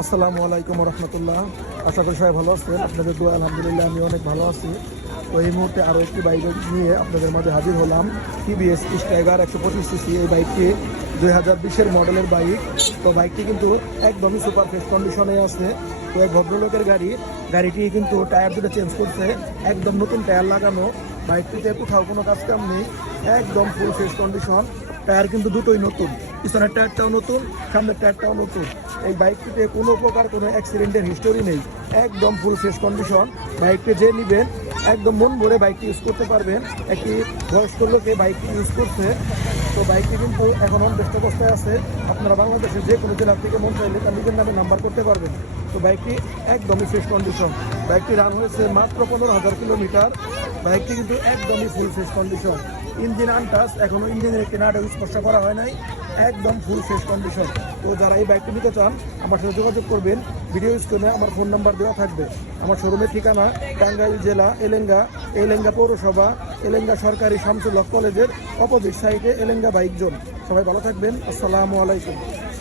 আসসালামু আলাইকুম রহমতুল্লাহ। আশা করি সবাই ভালো আছেন। আপনাদের দোয়া আলহামদুলিল্লাহ আমি অনেক ভালো আছি। তো এই মুহূর্তে আরও একটি বাইক নিয়ে আপনাদের মাঝে হাজির হলাম। TVS Stryker 125cc। এই বাইকটি 2020-এর মডেলের বাইক। তো বাইকটি কিন্তু একদমই সুপার ফ্রেশ কন্ডিশনে আছে। তো এক ভদ্রলোকের গাড়িটি কিন্তু টায়ার দুটো চেঞ্জ করছে, একদম নতুন টায়ার লাগানো। বাইকটিতে কোথাও কোনো কাজ কাম নেই, একদম ফুল ফ্রেশ কন্ডিশন। টায়ার কিন্তু দুটোই নতুন, পিছনের টায়ারটাও নতুন, সামনের টায়ারটাও নতুন। এই বাইকটিতে কোনো প্রকার কোনো অ্যাক্সিডেন্টের হিস্টোরি নেই, একদম ফুল ফ্রেশ কন্ডিশন। বাইকটি যে নেবেন একদম মন ভরে বাইকটি ইউজ করতে পারবেন। একটি বয়স্ক লোকে বাইকটি ইউজ করছে। তো বাইকটি কিন্তু এখন বেস্ট অবস্থায় আছে। আপনারা বাংলাদেশের যে কোনো জেলা থেকে মন চাইলে তার নিজের নামে নাম্বার করতে পারবেন। তো বাইকটি একদমই ফ্রেশ কন্ডিশন। বাইকটি রান হয়েছে মাত্র 15,000 কিলোমিটার। বাইকটি কিন্তু একদমই full fresh condition. Engine untouch, এখনও ইঞ্জিনের একটি নাট স্পর্শ করা হয় নাই, একদম ফুল ফ্রেশ কন্ডিশন। তো যারা এই বাইকটি নিতে চান আমার সাথে যোগাযোগ করবেন। ভিডিও স্ক্রিনে আমার ফোন নাম্বার দেওয়া থাকবে। আমার শোরুমের ঠিকানা টাঙ্গাইল জেলা এলেঙ্গা পৌরসভা, এলেঙ্গা সরকারি শামসুল হক কলেজের অপোজিট সাইডে এলেঙ্গা বাইক জোন। সবাই ভালো থাকবেন। আসসালামু আলাইকুম।